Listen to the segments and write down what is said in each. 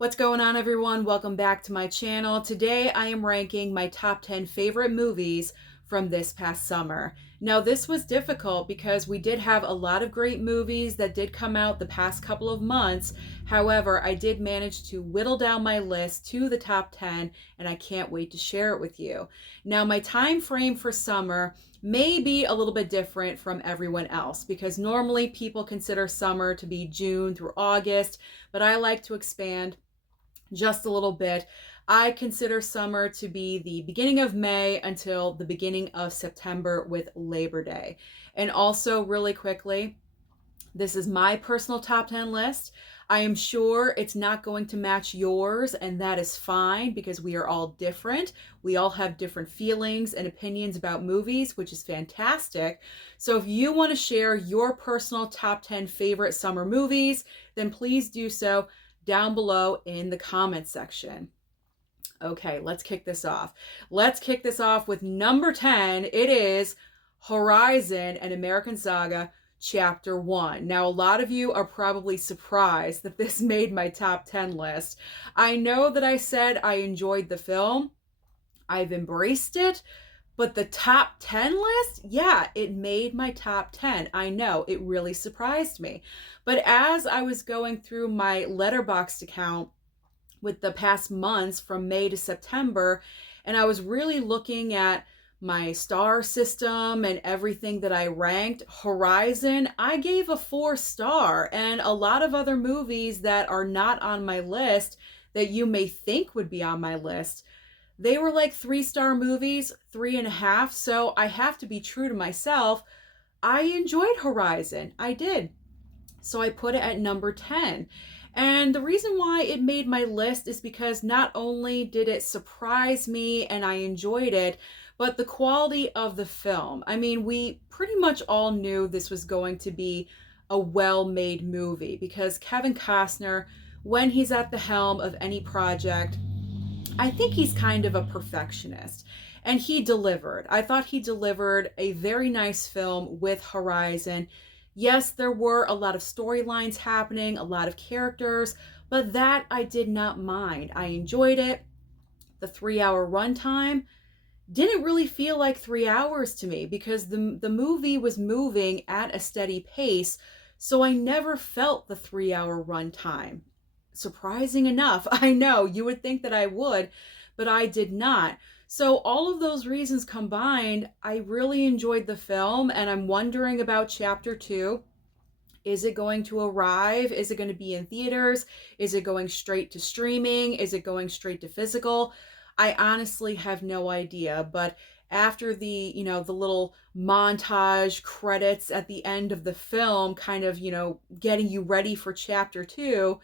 What's going on, everyone? Welcome back to my channel. Today I am ranking my top 10 favorite movies from this past summer. Now, this was difficult because we did have a lot of great movies that did come out the past couple of months. However, I did manage to whittle down my list to the top 10, and I can't wait to share it with you. Now, my time frame for summer may be a little bit different from everyone else because normally people consider summer to be June through August, but I like to expand just a little bit. I consider summer to be the beginning of May until the beginning of September with Labor Day. And also, really quickly, this is my personal top 10 list. I am sure it's not going to match yours, and that is fine because we are all different. We all have different feelings and opinions about movies, which is fantastic. So if you want to share your personal top 10 favorite summer movies, then please do so down below in the comments section. Okay, let's kick this off. Let's kick this off with number 10. It is Horizon: An American Saga, Chapter 1. Now, a lot of you are probably surprised that this made my top 10 list. I know that I said I enjoyed the film. I've embraced it. But the top 10 list, yeah, it made my top 10. I know, it really surprised me. But as I was going through my Letterboxd account with the past months from May to September, and I was really looking at my star system and everything that I ranked, Horizon, I gave a 4-star. And a lot of other movies that are not on my list that you may think would be on my list, they were like 3-star movies, 3.5. So I have to be true to myself. I enjoyed Horizon. I did. So I put it at number 10. And the reason why it made my list is because not only did it surprise me and I enjoyed it, but the quality of the film. I mean, we pretty much all knew this was going to be a well-made movie because Kevin Costner, when he's at the helm of any project, I think he's kind of a perfectionist, and he delivered. I thought he delivered a very nice film with Horizon. Yes, there were a lot of storylines happening, a lot of characters, but that I did not mind. I enjoyed it. The 3-hour runtime didn't really feel like 3 hours to me because the movie was moving at a steady pace, so I never felt the 3-hour runtime. Surprising enough, I know you would think that I would, but I did not. So all of those reasons combined, I really enjoyed the film, and I'm wondering about Chapter 2. Is it going to arrive? Is it going to be in theaters? Is it going straight to streaming? Is it going straight to physical? I honestly have no idea, but after the little montage credits at the end of the film, kind of, getting you ready for Chapter 2,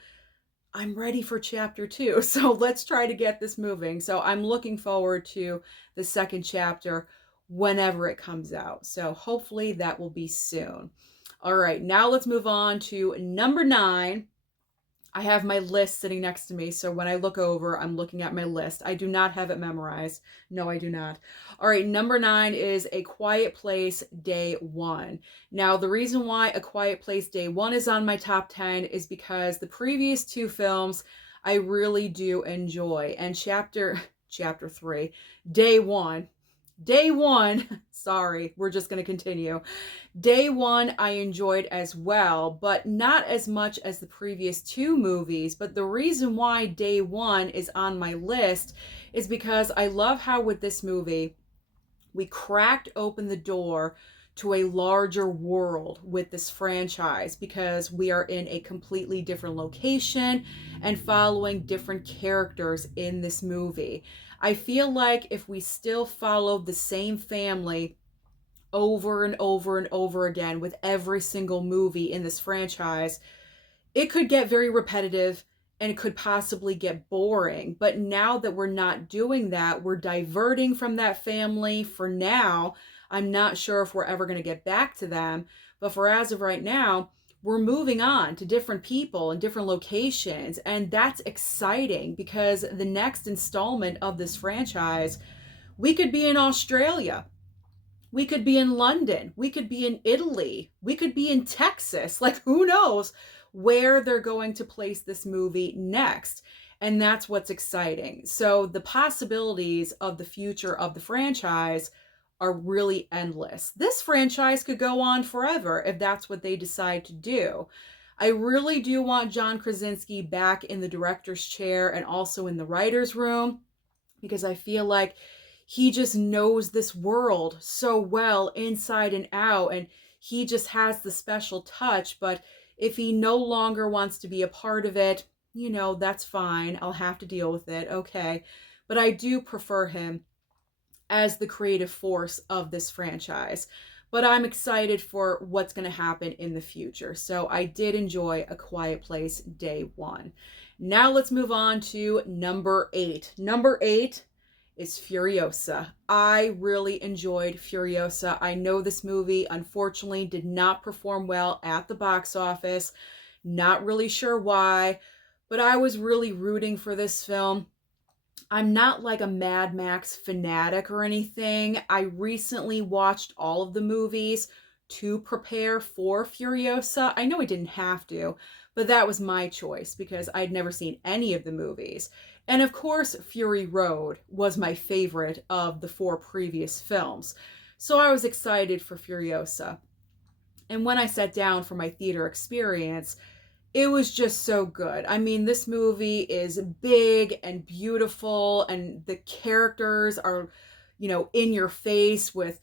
I'm ready for Chapter 2. So let's try to get this moving. So I'm looking forward to the second chapter whenever it comes out. So hopefully that will be soon. All right, now let's move on to number 9. I have my list sitting next to me, so when I look over, I'm looking at my list. I do not have it memorized. No, I do not. All right, number 9 is A Quiet Place Day 1. Now, the reason why A Quiet Place Day 1 is on my top 10 is because the previous 2 films I really do enjoy. And chapter 3, Day 1, sorry, we're just going to continue. Day 1 I enjoyed as well, but not as much as the previous 2 movies. But the reason why Day 1 is on my list is because I love how with this movie, we cracked open the door to a larger world with this franchise because we are in a completely different location and following different characters in this movie. I feel like if we still followed the same family over and over and over again with every single movie in this franchise, it could get very repetitive and it could possibly get boring. But now that we're not doing that, we're diverting from that family for now. I'm not sure if we're ever going to get back to them, but for as of right now, we're moving on to different people and different locations, and that's exciting because the next installment of this franchise, we could be in Australia, we could be in London, we could be in Italy, we could be in Texas. Like, who knows where they're going to place this movie next. And that's what's exciting. So the possibilities of the future of the franchise are really endless. This franchise could go on forever if that's what they decide to do. I really do want John Krasinski back in the director's chair and also in the writer's room, because I feel like he just knows this world so well inside and out, and he just has the special touch. But if he no longer wants to be a part of it, that's fine. I'll have to deal with it. Okay. But I do prefer him as the creative force of this franchise. But I'm excited for what's going to happen in the future. So I did enjoy A Quiet Place day one. Now let's move on to number 8. Number 8 is Furiosa. I really enjoyed Furiosa. I know this movie, unfortunately, did not perform well at the box office. Not really sure why, but I was really rooting for this film. I'm not like a Mad Max fanatic or anything. I recently watched all of the movies to prepare for Furiosa. I know I didn't have to, but that was my choice because I'd never seen any of the movies. And of course, Fury Road was my favorite of the 4 previous films. So I was excited for Furiosa. And when I sat down for my theater experience, it was just so good. I mean, this movie is big and beautiful, and the characters are, in your face with,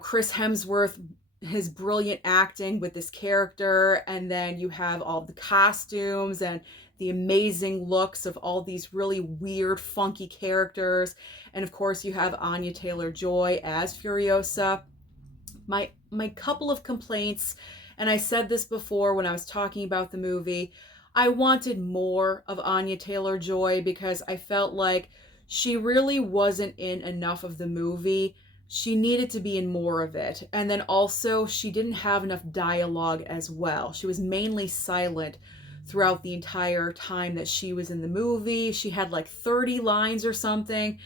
Chris Hemsworth, his brilliant acting with this character, and then you have all the costumes and the amazing looks of all these really weird, funky characters. And of course, you have Anya Taylor-Joy as Furiosa. My couple of complaints, and I said this before when I was talking about the movie, I wanted more of Anya Taylor-Joy because I felt like she really wasn't in enough of the movie. She needed to be in more of it. And then also, she didn't have enough dialogue as well. She was mainly silent throughout the entire time that she was in the movie. She had like 30 lines or something.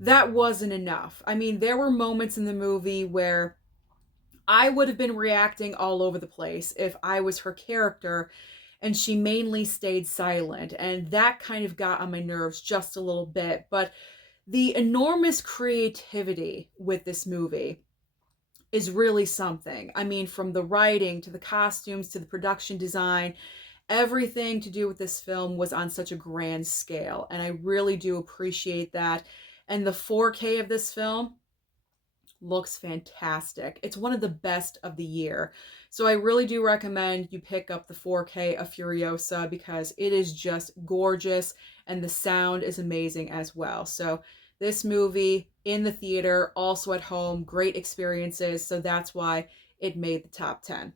That wasn't enough. I mean, there were moments in the movie where I would have been reacting all over the place if I was her character and she mainly stayed silent. And that kind of got on my nerves just a little bit. But the enormous creativity with this movie is really something. I mean, from the writing to the costumes to the production design, everything to do with this film was on such a grand scale. And I really do appreciate that. And the 4K of this film looks fantastic. It's one of the best of the year. So I really do recommend you pick up the 4K of Furiosa because it is just gorgeous and the sound is amazing as well. So this movie in the theater, also at home, great experiences. So that's why it made the top 10.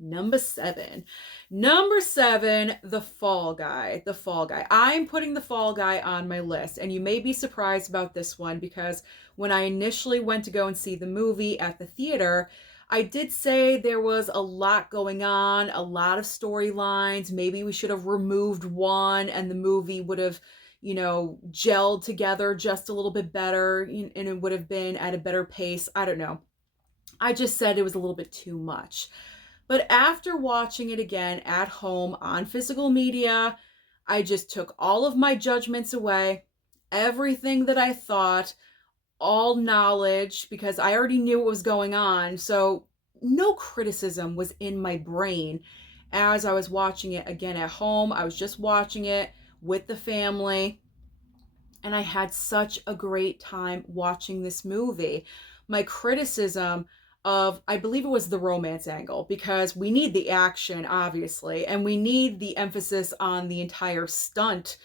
Number 7. Number 7, The Fall Guy. The Fall Guy. I'm putting The Fall Guy on my list, and you may be surprised about this one because when I initially went to go and see the movie at the theater, I did say there was a lot going on, a lot of storylines. Maybe we should have removed one and the movie would have, gelled together just a little bit better and it would have been at a better pace. I don't know. I just said it was a little bit too much. But after watching it again at home on physical media, I just took all of my judgments away, everything that I thought, all knowledge, because I already knew what was going on. So no criticism was in my brain as I was watching it again at home. I was just watching it with the family, and I had such a great time watching this movie. My criticism of, I believe it was the romance angle, because we need the action, obviously, and we need the emphasis on the entire stunt,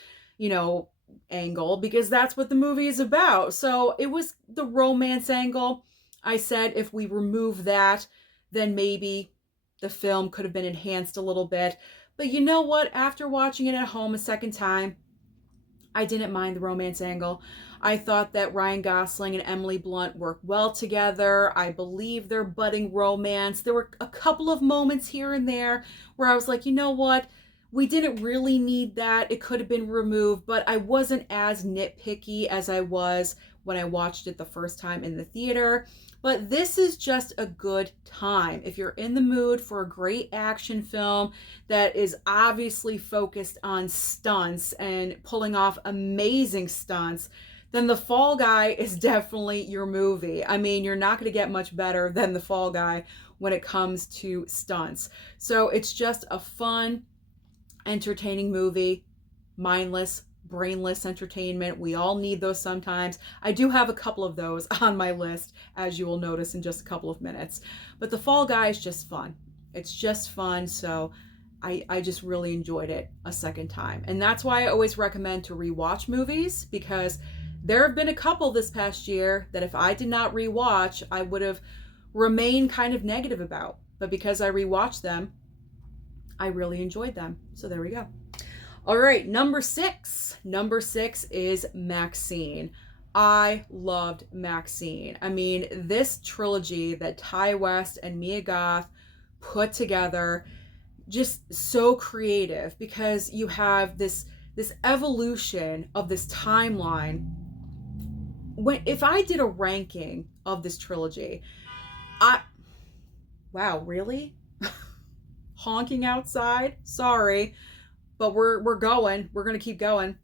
angle, because that's what the movie is about. So it was the romance angle. I said if we remove that, then maybe the film could have been enhanced a little bit. But you know what? After watching it at home a second time, I didn't mind the romance angle. I thought that Ryan Gosling and Emily Blunt worked well together. I believe their budding romance. There were a couple of moments here and there where I was like, you know what? We didn't really need that. It could have been removed, but I wasn't as nitpicky as I was when I watched it the first time in the theater. But this is just a good time. If you're in the mood for a great action film that is obviously focused on stunts and pulling off amazing stunts, then The Fall Guy is definitely your movie. I mean, you're not going to get much better than The Fall Guy when it comes to stunts. So it's just a fun, entertaining movie, mindless, brainless entertainment. We all need those sometimes. I do have a couple of those on my list, as you will notice in just a couple of minutes. But The Fall Guy is just fun. It's just fun, so I just really enjoyed it a second time. And that's why I always recommend to rewatch movies, because there have been a couple this past year that if I did not rewatch, I would have remained kind of negative about. But because I rewatched them, I really enjoyed them. So there we go. All right, number six. Number six is MaXXXine. I loved MaXXXine. I mean, this trilogy that Ty West and Mia Goth put together, just so creative, because you have this evolution of this timeline. If I did a ranking of this trilogy, wow, really? Honking outside? Sorry. But we're going to keep going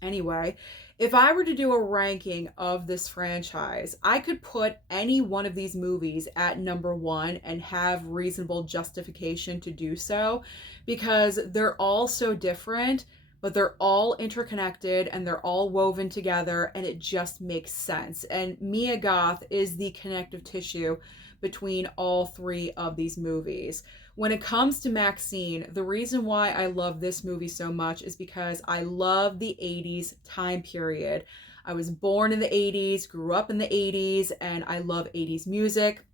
anyway. If I were to do a ranking of this franchise, I could put any one of these movies at number one and have reasonable justification to do so, because they're all so different, but they're all interconnected and they're all woven together, and it just makes sense. And Mia Goth is the connective tissue between all three of these movies. When it comes to MaXXXine, the reason why I love this movie so much is because I love the 80s time period. I was born in the 80s, grew up in the 80s, and I love 80s music.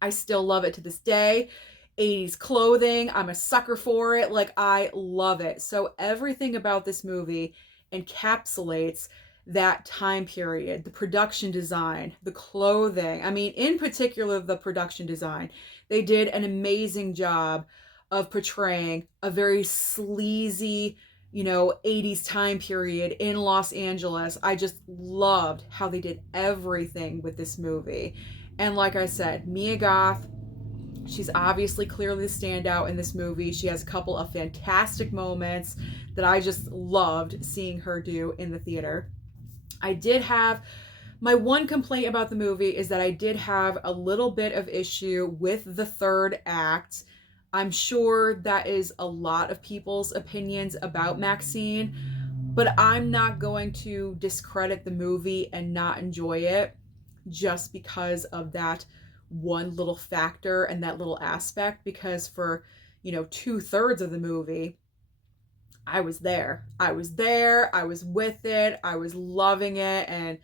I still love it to this day. 80s clothing, I'm a sucker for it. Like, I love it. So everything about this movie encapsulates that time period, the production design, the clothing. I mean, in particular, the production design. They did an amazing job of portraying a very sleazy, 80s time period in Los Angeles. I just loved how they did everything with this movie. And like I said, Mia Goth, she's obviously clearly the standout in this movie. She has a couple of fantastic moments that I just loved seeing her do in the theater. I did have my one complaint about the movie is that I did have a little bit of issue with the third act. I'm sure that is a lot of people's opinions about MaXXXine, but I'm not going to discredit the movie and not enjoy it just because of that one little factor and that little aspect, because for 2/3 of the movie, I was there. I was with it. I was loving it, and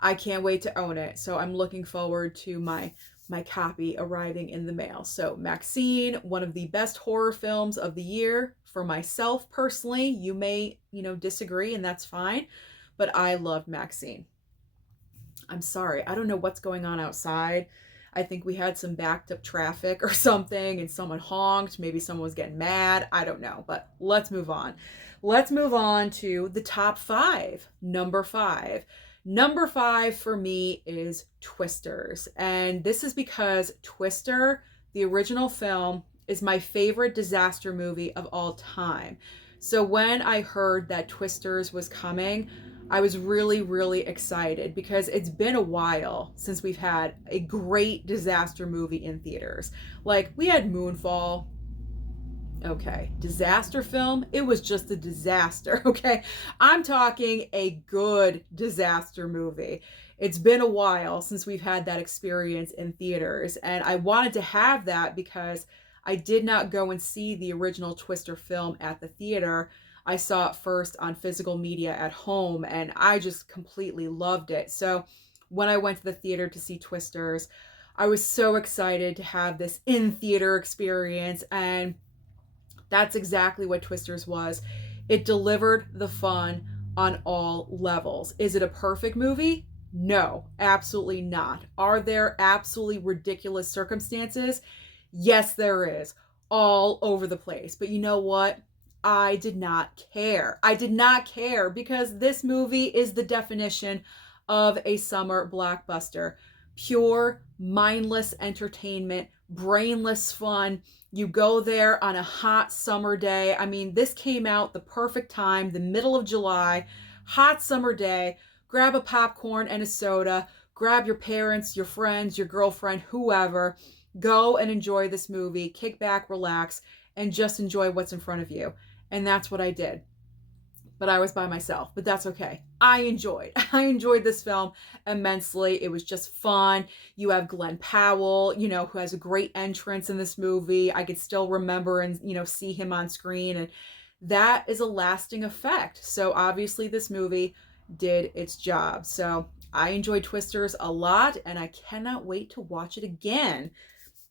I can't wait to own it. So I'm looking forward to my copy arriving in the mail. So MaXXXine, one of the best horror films of the year for myself personally. You may, disagree, and that's fine, but I love MaXXXine. I'm sorry. I don't know what's going on outside. I think we had some backed up traffic or something, and someone honked. Maybe someone was getting mad. I don't know, but let's move on. Let's move on to the top five. Number five. Number five for me is Twisters. And this is because Twister, the original film, is my favorite disaster movie of all time. So when I heard that Twisters was coming, I was really, really excited, because it's been a while since we've had a great disaster movie in theaters. Like, we had Moonfall. Okay, disaster film, it was just a disaster, okay? I'm talking a good disaster movie. It's been a while since we've had that experience in theaters, and I wanted to have that because I did not go and see the original Twister film at the theater. I saw it first on physical media at home, and I just completely loved it. So when I went to the theater to see Twisters, I was so excited to have this in-theater experience, and that's exactly what Twisters was. It delivered the fun on all levels. Is it a perfect movie? No, absolutely not. Are there absolutely ridiculous circumstances? Yes, there is. All over the place. But you know what? I did not care. I did not care, because this movie is the definition of a summer blockbuster. Pure, mindless entertainment, brainless fun. You go there on a hot summer day. I mean, this came out the perfect time, the middle of July, hot summer day. Grab a popcorn and a soda. Grab your parents, your friends, your girlfriend, whoever. Go and enjoy this movie. Kick back, relax, and just enjoy what's in front of you. And that's what I did. But I was by myself, but that's okay. I enjoyed this film immensely. It was just fun. You have Glenn Powell, who has a great entrance in this movie. I could still remember and, see him on screen, and that is a lasting effect. So obviously this movie did its job. So I enjoyed Twisters a lot, and I cannot wait to watch it again.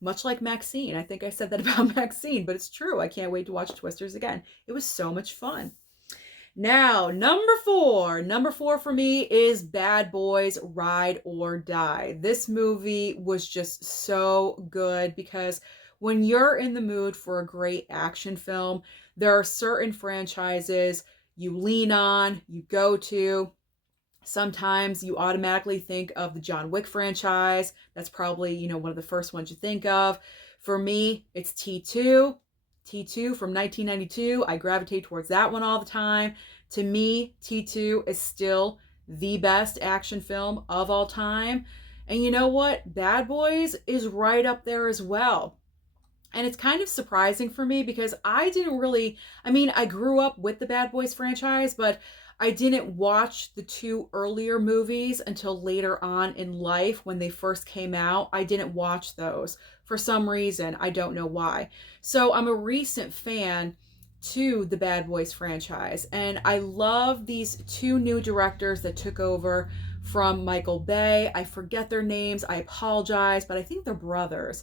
Much like MaXXXine. I think I said that about MaXXXine, but it's true. I can't wait to watch Twisters again. It was so much fun. Now, number four. Number four for me is Bad Boys Ride or Die. This movie was just so good because when you're in the mood for a great action film, there are certain franchises you lean on, you go to. Sometimes you automatically think of the John Wick franchise. That's probably, one of the first ones you think of. For me, it's T2. T2 from 1992. I gravitate towards that one all the time. To me, T2 is still the best action film of all time. And you know what? Bad Boys is right up there as well. And it's kind of surprising for me because I grew up with the Bad Boys franchise, but I didn't watch the two earlier movies until later on in life when they first came out. I didn't watch those for some reason. I don't know why. So I'm a recent fan to the Bad Boys franchise. And I love these two new directors that took over from Michael Bay. I forget their names. I apologize, but I think they're brothers.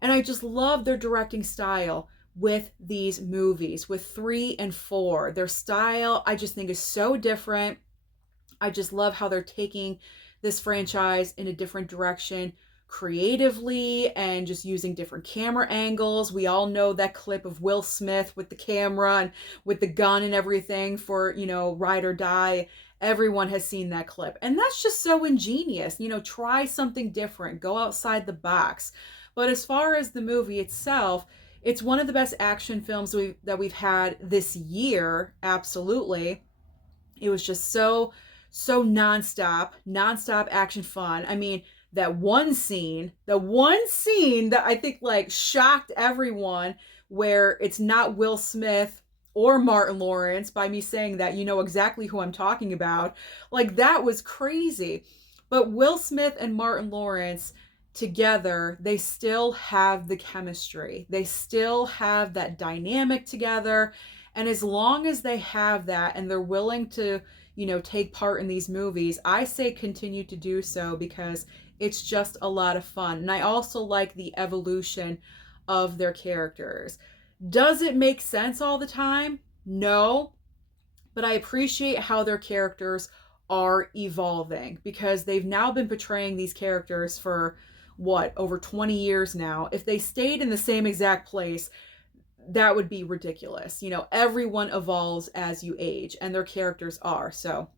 And I just love their directing style with these movies, with 3 and 4. Their style, I just think, is so different. I just love how they're taking this franchise in a different direction creatively and just using different camera angles. We all know that clip of Will Smith with the camera and with the gun and everything for, Ride or Die. Everyone has seen that clip. And that's just so ingenious. Try something different, go outside the box. But as far as the movie itself, it's one of the best action films that we've had this year. Absolutely. It was just so nonstop action fun. I mean, that one scene that I think shocked everyone, where it's not Will Smith or Martin Lawrence. By me saying that, you know exactly who I'm talking about. That was crazy. But Will Smith and Martin Lawrence together, they still have the chemistry. They still have that dynamic together. And as long as they have that and they're willing to, take part in these movies, I say continue to do so because it's just a lot of fun. And I also like the evolution of their characters. Does it make sense all the time? No. But I appreciate how their characters are evolving because they've now been portraying these characters for over 20 years now. If they stayed in the same exact place, that would be ridiculous. Everyone evolves as you age, and their characters are. So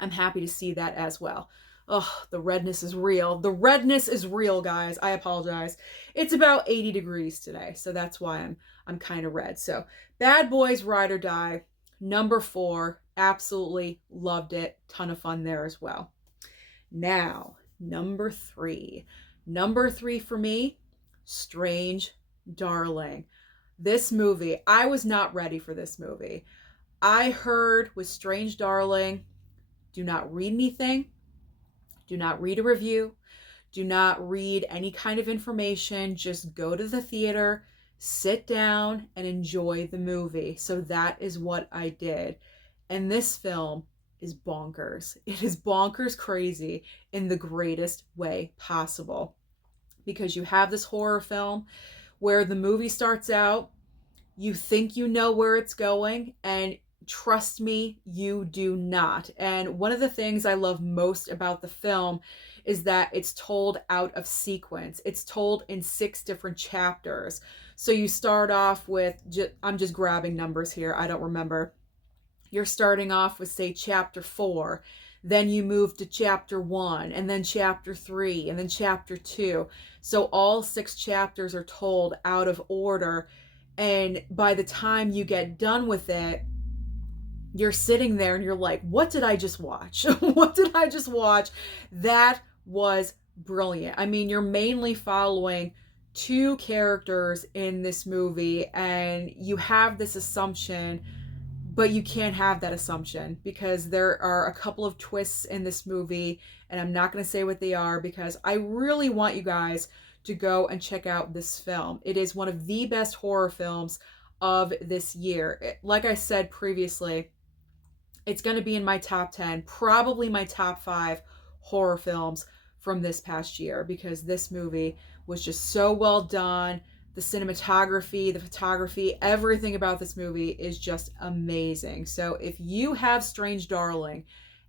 I'm happy to see that as well. Oh, the redness is real. The redness is real, guys. I apologize. It's about 80 degrees today, so that's why I'm kind of red. So Bad Boys Ride or Die, number 4. Absolutely loved it. Ton of fun there as well. Now, number 3. Number 3 for me, Strange Darling. This movie, I was not ready for this movie. I heard with Strange Darling, do not read anything. Do not read a review. Do not read any kind of information. Just go to the theater, sit down, and enjoy the movie. So that is what I did. And this film is bonkers. It is bonkers crazy in the greatest way possible. Because you have this horror film where the movie starts out, you think you know where it's going, and trust me, you do not. And one of the things I love most about the film is that it's told out of sequence. It's told in 6 different chapters. So you start off with, I'm just grabbing numbers here, I don't remember. You're starting off with, say, chapter 4. Then you move to chapter 1, and then chapter 3, and then chapter 2. So all 6 chapters are told out of order. And by the time you get done with it, you're sitting there and you're like, what did I just watch? What did I just watch? That was brilliant. I mean, you're mainly following 2 characters in this movie, and you have this assumption, but you can't have that assumption because there are a couple of twists in this movie, and I'm not going to say what they are because I really want you guys to go and check out this film. It is one of the best horror films of this year. Like I said previously, it's going to be in my top 10, probably my top 5 horror films from this past year because this movie was just so well done. The cinematography, the photography, everything about this movie is just amazing. So if you have Strange Darling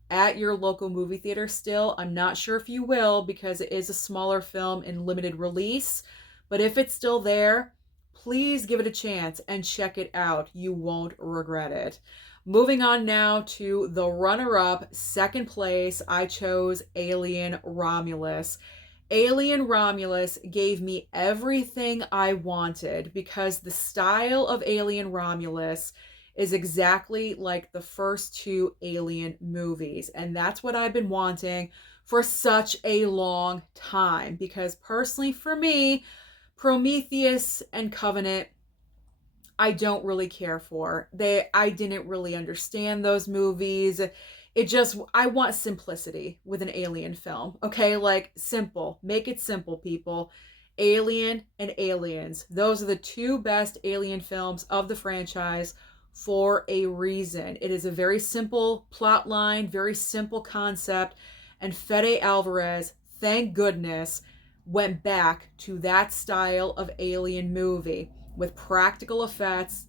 at your local movie theater still, I'm not sure if you will because it is a smaller film in limited release, but if it's still there, please give it a chance and check it out. You won't regret it. Moving on now to the runner-up, second place, I chose Alien Romulus. Alien Romulus gave me everything I wanted because the style of Alien Romulus is exactly like the first 2 Alien movies. And that's what I've been wanting for such a long time because personally for me, Prometheus and Covenant, I don't really care for. I didn't really understand those movies. I want simplicity with an Alien film. Okay, like simple. Make it simple, people. Alien and Aliens. Those are the 2 best Alien films of the franchise for a reason. It is a very simple plot line, very simple concept, and Fede Alvarez, thank goodness, went back to that style of Alien movie with practical effects,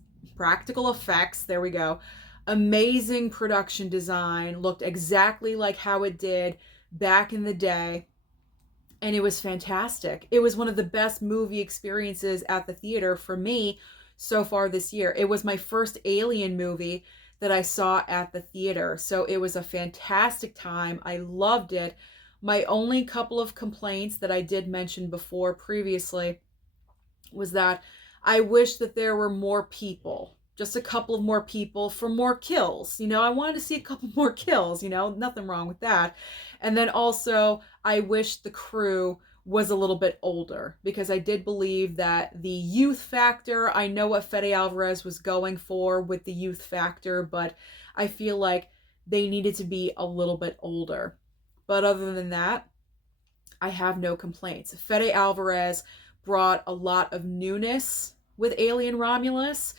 there we go. Amazing production design, looked exactly like how it did back in the day, and it was fantastic. It was one of the best movie experiences at the theater for me so far this year. It was my first Alien movie that I saw at the theater, so it was a fantastic time. I loved it. My only couple of complaints that I did mention before previously was that I wish that there were more people, just a couple of more people for more kills. I wanted to see a couple more kills, nothing wrong with that. And then also, I wish the crew was a little bit older because I did believe that the youth factor, I know what Fede Alvarez was going for with the youth factor, but I feel like they needed to be a little bit older. But other than that, I have no complaints. Fede Alvarez brought a lot of newness with Alien Romulus.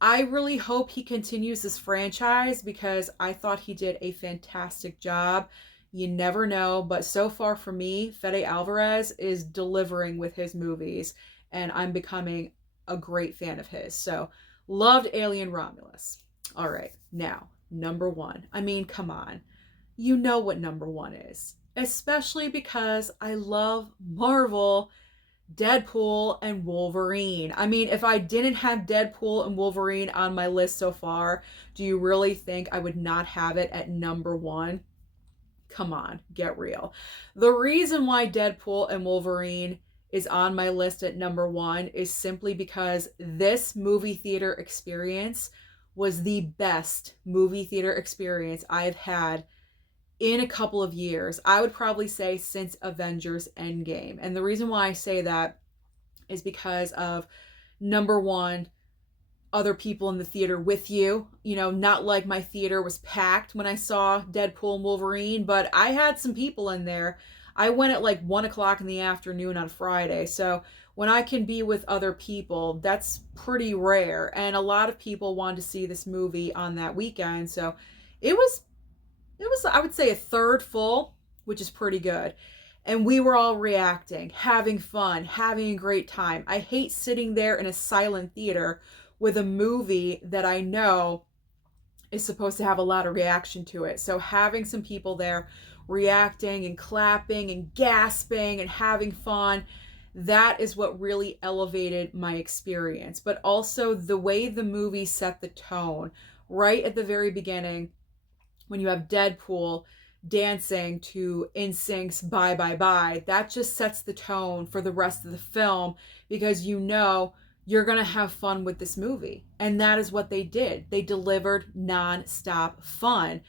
I really hope he continues this franchise because I thought he did a fantastic job. You never know, but so far for me, Fede Alvarez is delivering with his movies, and I'm becoming a great fan of his. So, loved Alien Romulus. All right, now, number 1. I mean, come on. You know what number 1 is, especially because I love Marvel. Deadpool and Wolverine. I mean, if I didn't have Deadpool and Wolverine on my list so far, do you really think I would not have it at number 1? Come on, get real. The reason why Deadpool and Wolverine is on my list at number 1 is simply because this movie theater experience was the best movie theater experience I've had in a couple of years. I would probably say since Avengers Endgame. And the reason why I say that is because of, number 1, other people in the theater with you. Not like my theater was packed when I saw Deadpool and Wolverine, but I had some people in there. I went at like 1 o'clock in the afternoon on Friday. So when I can be with other people, that's pretty rare. And a lot of people wanted to see this movie on that weekend. So it was, I would say, a third full, which is pretty good. And we were all reacting, having fun, having a great time. I hate sitting there in a silent theater with a movie that I know is supposed to have a lot of reaction to it. So having some people there reacting and clapping and gasping and having fun, that is what really elevated my experience. But also the way the movie set the tone right at the very beginning, when you have Deadpool dancing to NSYNC's Bye Bye Bye, that just sets the tone for the rest of the film, because you know you're going to have fun with this movie. And that is what they did. They delivered non-stop fun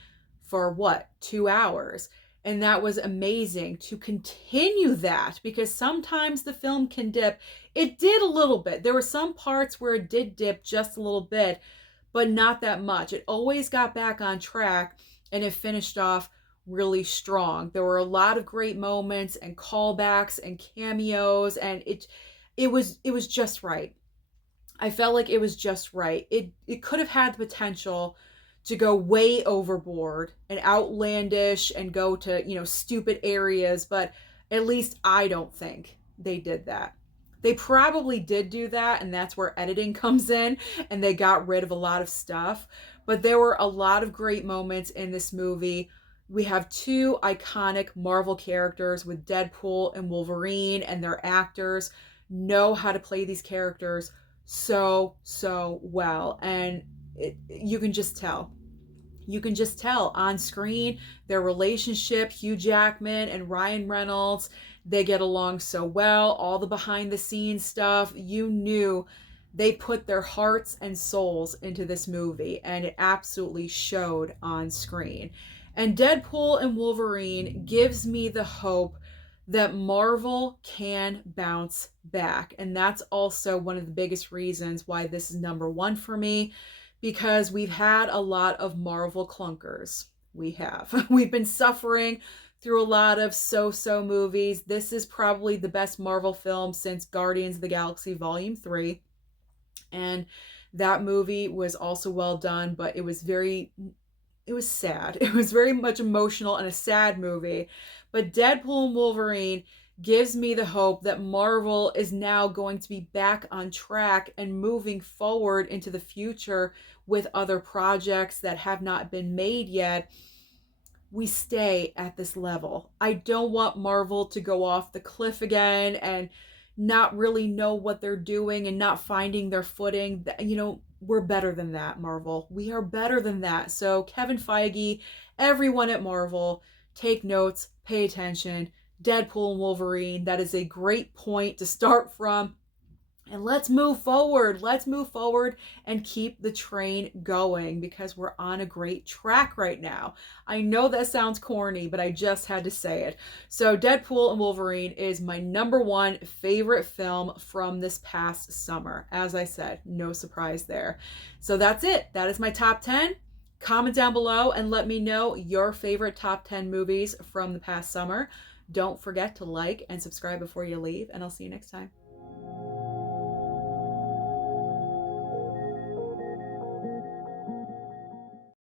for what, 2 hours. And that was amazing to continue that, because sometimes the film can dip. It did a little bit. There were some parts where it did dip just a little bit, but not that much. It always got back on track, and it finished off really strong. There were a lot of great moments and callbacks and cameos, and it was just right. I felt like it was just right. It could have had the potential to go way overboard and outlandish and go to, stupid areas, but at least I don't think they did that. They probably did do that, and that's where editing comes in, and they got rid of a lot of stuff. But there were a lot of great moments in this movie. We have two iconic Marvel characters with Deadpool and Wolverine, and their actors know how to play these characters so well. And you can just tell. You can just tell on screen their relationship. Hugh Jackman and Ryan Reynolds, they get along so well. All the behind the scenes stuff, you knew they put their hearts and souls into this movie, and it absolutely showed on screen. And Deadpool and Wolverine gives me the hope that Marvel can bounce back. And that's also one of the biggest reasons why this is number one for me, because we've had a lot of Marvel clunkers. We have. We've been suffering through a lot of so-so movies. This is probably the best Marvel film since Guardians of the Galaxy Volume 3. And that movie was also well done, but it was sad. It was very much emotional and a sad movie. But Deadpool and Wolverine gives me the hope that Marvel is now going to be back on track and moving forward into the future with other projects that have not been made yet. We stay at this level. I don't want Marvel to go off the cliff again and not really know what they're doing and not finding their footing. We're better than that, Marvel. We are better than that. So Kevin Feige, everyone at Marvel, take notes, pay attention. Deadpool and Wolverine, that is a great point to start from. And let's move forward. Let's move forward and keep the train going, because we're on a great track right now. I know that sounds corny, but I just had to say it. So Deadpool and Wolverine is my number one favorite film from this past summer. As I said, no surprise there. So that's it. That is my top 10. Comment down below and let me know your favorite top 10 movies from the past summer. Don't forget to like and subscribe before you leave, and I'll see you next time.